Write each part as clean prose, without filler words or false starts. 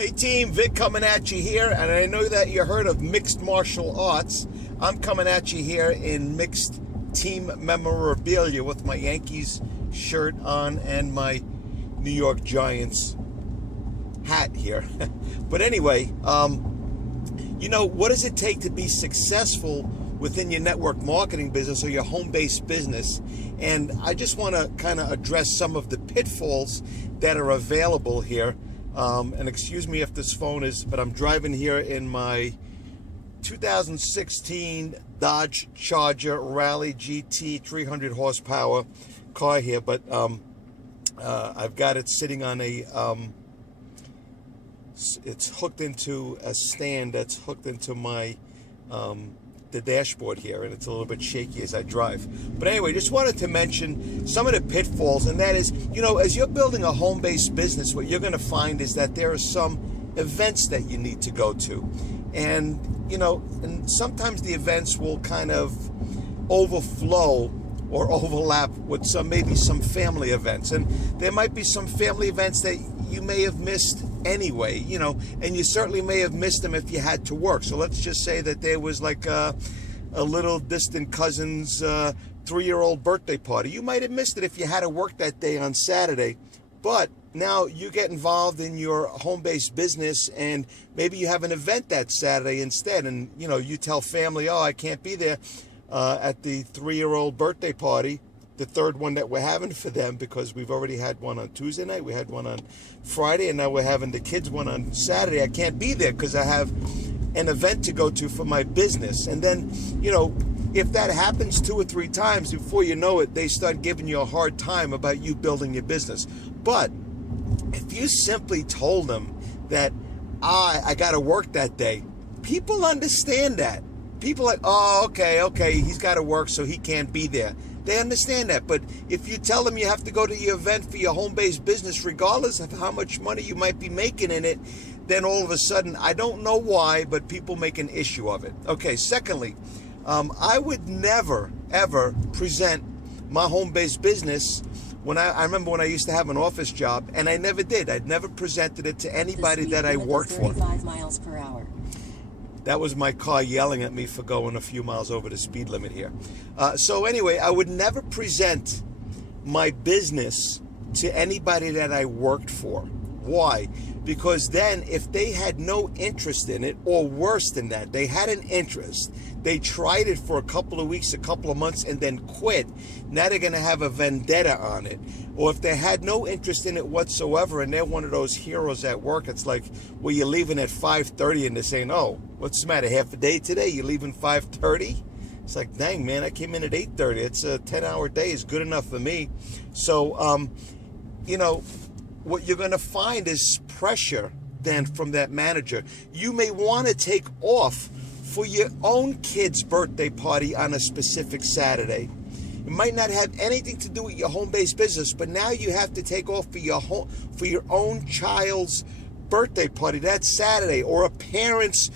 Hey team, Vic coming at you here, and I know that you heard of mixed martial arts. I'm coming at you here in mixed team memorabilia with my Yankees shirt on and my New York Giants hat here. But anyway, you know, what does it take to be successful within your network marketing business or your home-based business? And I just want to kind of address some of the pitfalls that are available here. And excuse me if this phone is, but I'm driving here in my 2016 Dodge Charger Rally GT 300 horsepower car here, but I've got it sitting on a it's hooked into a stand that's hooked into my the dashboard here, and it's a little bit shaky as I drive. But anyway, just wanted to mention some of the pitfalls, and that is, you know, as you're building a home-based business, what you're going to find is that there are some events that you need to go to, and you know, and sometimes the events will kind of overflow or overlap with maybe some family events, and there might be some family events that you may have missed anyway, you know, and you certainly may have missed them if you had to work. So let's just say that there was like a little distant cousin's 3-year-old birthday party. You might have missed it if you had to work that day on Saturday, but now you get involved in your home-based business and maybe you have an event that Saturday instead, and you know, you tell family, oh, I can't be there at the 3-year-old birthday party, the third one that we're having for them, because we've already had one on Tuesday night, we had one on Friday, and now we're having the kids one on Saturday. I can't be there because I have an event to go to for my business. And then, you know, if that happens 2 or 3 times, before you know it, they start giving you a hard time about you building your business. But if you simply told them that I got to work that day, people understand that. People are like, oh, okay, he's got to work, so he can't be there. They understand that. But if you tell them you have to go to the event for your home-based business, regardless of how much money you might be making in it, then all of a sudden, I don't know why, but people make an issue of it. Okay, secondly, I would never, ever present my home-based business. When I remember when I used to have an office job, and I never did. I'd never presented it to anybody that I worked for. 35 miles per hour. That was my car yelling at me for going a few miles over the speed limit here. So anyway, I would never present my business to anybody that I worked for. Why? Because then if they had no interest in it, or worse than that, they had an interest, they tried it for a couple of weeks, a couple of months, and then quit, now they're going to have a vendetta on it. Or if they had no interest in it whatsoever and they're one of those heroes at work, it's like, well, you're leaving at 5:30 and they're saying, oh, what's the matter, half a day today? You're leaving 5:30? It's like, dang, man, I came in at 8:30. It's a 10-hour day. It's good enough for me. So, you know, what you're going to find is pressure then from that manager. You may want to take off for your own kid's birthday party on a specific Saturday. It might not have anything to do with your home-based business, but now you have to take off for your own child's birthday party that Saturday, or a parent's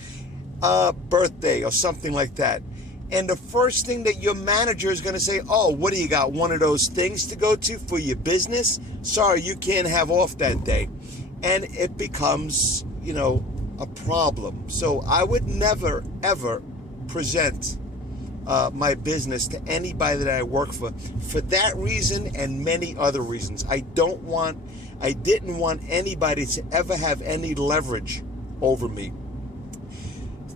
birthday or something like that. And the first thing that your manager is going to say, oh, what do you got, one of those things to go to for your business? Sorry, you can't have off that day. And it becomes, you know, a problem. So I would never, ever present my business to anybody that I work for that reason and many other reasons. I didn't want anybody to ever have any leverage over me.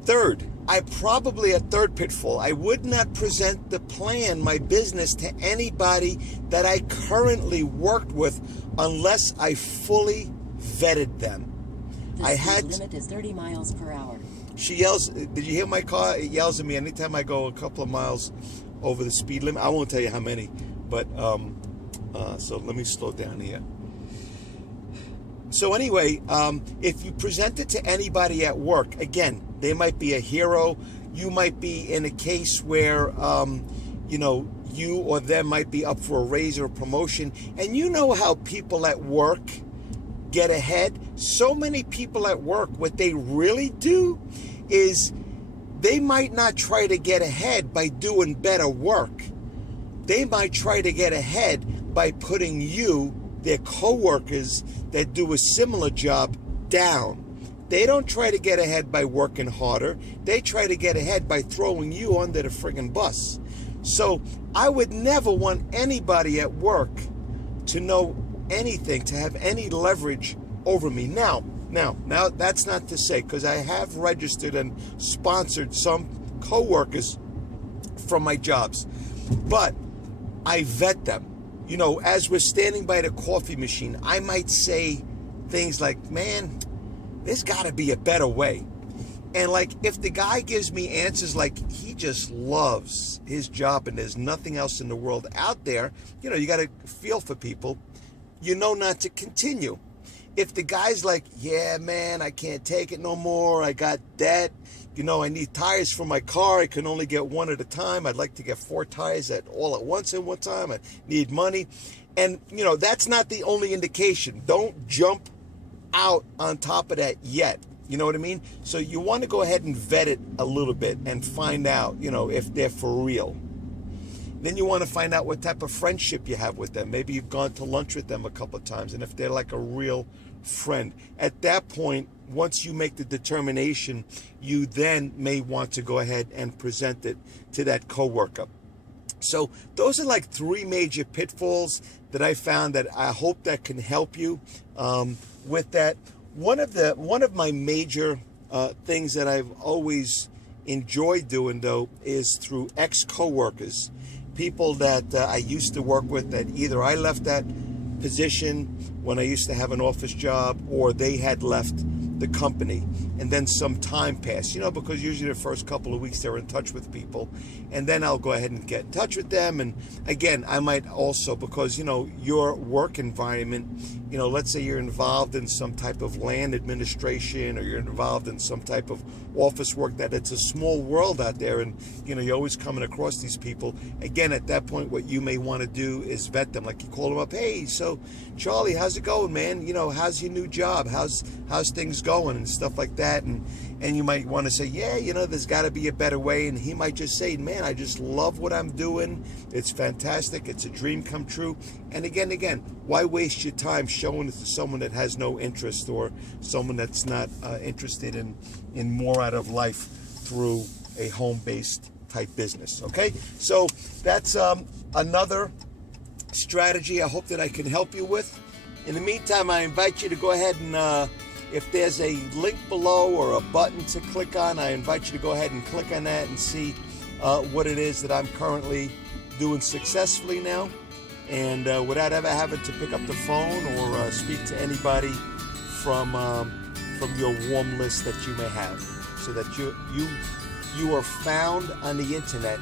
Third, a third pitfall, I would not present the plan, my business, to anybody that I currently worked with unless I fully vetted them. The speed limit is 30 miles per hour. She yells, did you hear my car? It yells at me anytime I go a couple of miles over the speed limit. I won't tell you how many, but so let me slow down here. So anyway, if you present it to anybody at work, again, they might be a hero. You might be in a case where, you know, you or them might be up for a raise or a promotion. And you know how people at work get ahead. So many people at work, what they really do is they might not try to get ahead by doing better work. They might try to get ahead by putting you, their coworkers that do a similar job, down. They don't try to get ahead by working harder. They try to get ahead by throwing you under the friggin' bus. So I would never want anybody at work to know anything, to have any leverage over me. Now, that's not to say, because I have registered and sponsored some coworkers from my jobs, but I vet them. You know, as we're standing by the coffee machine, I might say things like, man, there's got to be a better way. And like, if the guy gives me answers like he just loves his job and there's nothing else in the world out there, you know, you got to feel for people, you know, not to continue. If the guy's like, yeah, man, I can't take it no more, I got debt, you know, I need tires for my car, I can only get one at a time, I'd like to get 4 tires all at once in one time, I need money. And, you know, that's not the only indication. Don't jump out on top of that yet. You know what I mean? So you want to go ahead and vet it a little bit and find out, you know, if they're for real. Then you want to find out what type of friendship you have with them. Maybe you've gone to lunch with them a couple of times, and if they're like a real friend. At that point, once you make the determination, you then may want to go ahead and present it to that coworker. So those are like 3 major pitfalls that I found that I hope that can help you with that. One of my major things that I've always enjoyed doing, though, is through ex-coworkers, people that I used to work with that either I left that position when I used to have an office job, or they had left the company, and then some time passed, you know, because usually the first couple of weeks they're in touch with people, and then I'll go ahead and get in touch with them. And again, I might also, because, you know, your work environment, you know, let's say you're involved in some type of land administration, or you're involved in some type of office work, that it's a small world out there, and, you know, you're always coming across these people. Again, at that point, what you may want to do is vet them. Like, you call them up, hey, so Charlie, how's it going, man? You know, how's your new job? How's things going, and stuff like that. And you might want to say, yeah, you know, there's got to be a better way. And he might just say, man, I just love what I'm doing. It's fantastic. It's a dream come true. And again, why waste your time showing it to someone that has no interest, or someone that's not interested in more out of life through a home-based type business? Okay, so that's another strategy I hope that I can help you with. In the meantime, I invite you to go ahead and if there's a link below or a button to click on, I invite you to go ahead and click on that and see what it is that I'm currently doing successfully now, and without ever having to pick up the phone or speak to anybody from your warm list that you may have, so that you are found on the internet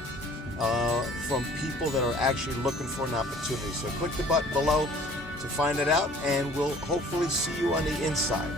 from people that are actually looking for an opportunity. So click the button below to find it out, and we'll hopefully see you on the inside.